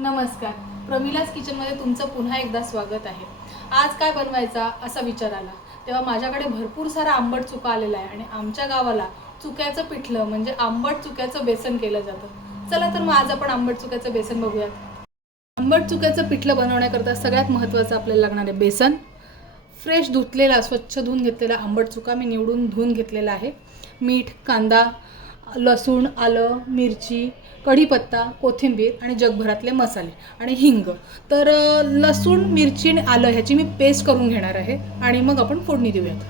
नमस्कार. प्रमिलास किचनमध्ये तुमचं पुन्हा एकदा स्वागत आहे. आज काय बनवायचा असा विचार आला. तेव्हा माझ्याकडे भरपूर सारा आंबट चुका आलेला आहे आणि आमच्या गावाला चुक्याचं पिठलं म्हणजे आंबट चुक्याचं बेसन केलं जातं. चला तर मग आज आपण आंबट चुक्याचं बेसन बघूयात. आंबट चुक्याचं पिठलं बनवण्याकरता सगळ्यात महत्त्वाचं आपल्याला लागणार आहे बेसन. फ्रेश धुतलेला स्वच्छ धुवून घेतलेला आंबट चुका मी निवडून धुवून घेतलेला आहे. मीठ कांदा लसूण आलं मिरची कढीपत्ता कोथिंबीर आणि जगभरातले मसाले आणि हिंग. तर लसूण मिरची आणि आलं ह्याची मी पेस्ट करून घेणार आहे आणि मग आपण फोडणी देऊयात.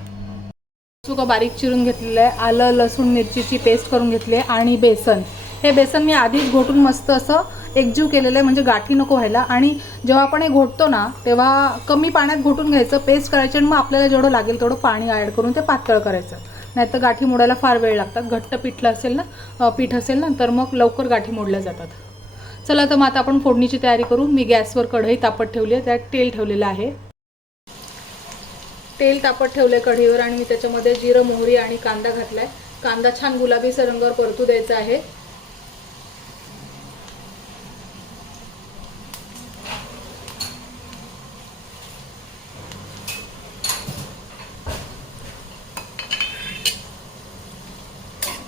चुका बारीक चिरून घेतलेलं आहे. आलं लसूण मिरचीची पेस्ट करून घेतली आहे आणि बेसन. हे बेसन मी आधीच घोटून मस्त असं एकजीव केलेलं आहे म्हणजे गाठी नको व्हायला. आणि जेव्हा आपण हे घोटतो ना तेव्हा कमी पाण्यात घोटून घ्यायचं पेस्ट करायचं आणि मग आपल्याला जेवढं लागेल तेवढं पाणी ॲड करून ते पातळ करायचं. नाहीतर गाठी मोडायला फार वेळ लागतात. घट्ट पिठलं असेल ना पीठ असेल ना तर मग लवकर गाठी मोडल्या जातात. चला तर मग आता आपण फोडणीची तयारी करू. मी गॅसवर कढई तापत ठेवली आहे. त्यात तेल ठेवलेलं आहे. तेल तापत ठेवले कढईवर आणि मी त्याच्यामध्ये जिरं मोहरी आणि कांदा घातलाय. कांदा छान गुलाबीचा रंगावर परतू द्यायचा आहे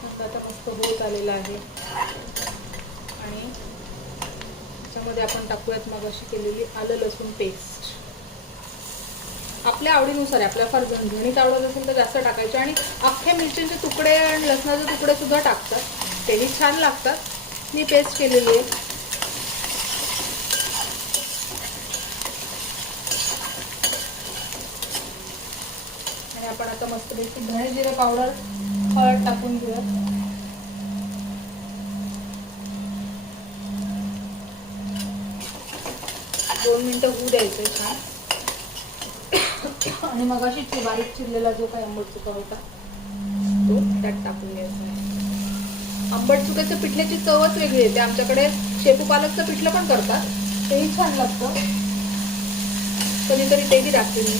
आता आता मस्त होत आलेला आहे. आणि त्याच्यामध्ये आपण टाकूयात मग अशी केलेली आलं लसूण पेस्ट आपल्या आवडीनुसार आपल्या फार झणझणीत आवडत असेल तर जास्त टाकायचे. आणि अख्ख्या मिरच्यांचे तुकडे आणि लसणाचे तुकडे सुद्धा टाकतात. तेही छान लागतात. मी पेस्ट केलेली आहे. आणि आपण आता मस्तपैकी धणे जिरे पावडर हळद टाकून घेऊयात. दोन मिनटं होऊ द्यायचं छान. आणि मग अशी बारीक चिरलेला जो काही आंबट चुका होता तो त्यात टाकून द्यायचा आंबट चुक्याच्या पिठल्याची चवच वेगळी येते आमच्याकडे शेपू पालकचं पिठलं पण करतात. तेही छान लागतं. कधीतरी तेही टाकते मी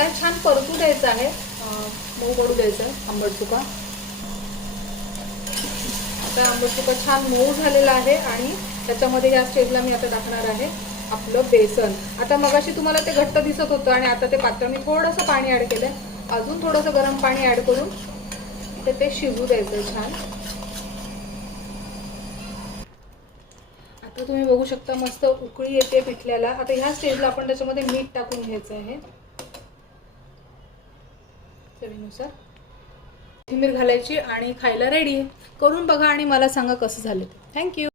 काय छान परतू द्यायचं आहे. मऊ पडू द्यायचं आंबट चुका आता आंबट चुका छान मऊ झालेला आहे आणि त्याच्यामध्ये या स्टेजला मी आता टाकणार आहे आपलं बेसन. आता मगाशी तुम्हाला ते घट्ट दिसत होतं आणि आता ते पात्र मी थोडंसं पाणी ॲड केलं अजून थोडंसं गरम पाणी ॲड करून ते ते शिजू द्यायचं छान. आता तुम्ही बघू शकता मस्त उकळी येते पिठल्याला. आता ह्या स्टेजला आपण त्याच्यामध्ये मीठ टाकून घ्यायचं आहे. चवीनुसार. कोथिंबीर घालायची आणि खायला रेडी आहे करून बघा आणि मला सांगा कसं झालं थँक्यू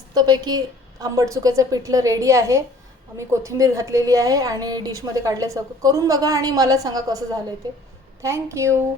मस्तपैकी आंबट चुक्याचं पिठलं रेडी आहे. मी कोथिंबीर घातलेली आहे आणि डिशमध्ये काढल्यासारखं करून बघा आणि मला सांगा कसं झालं ते. थँक्यू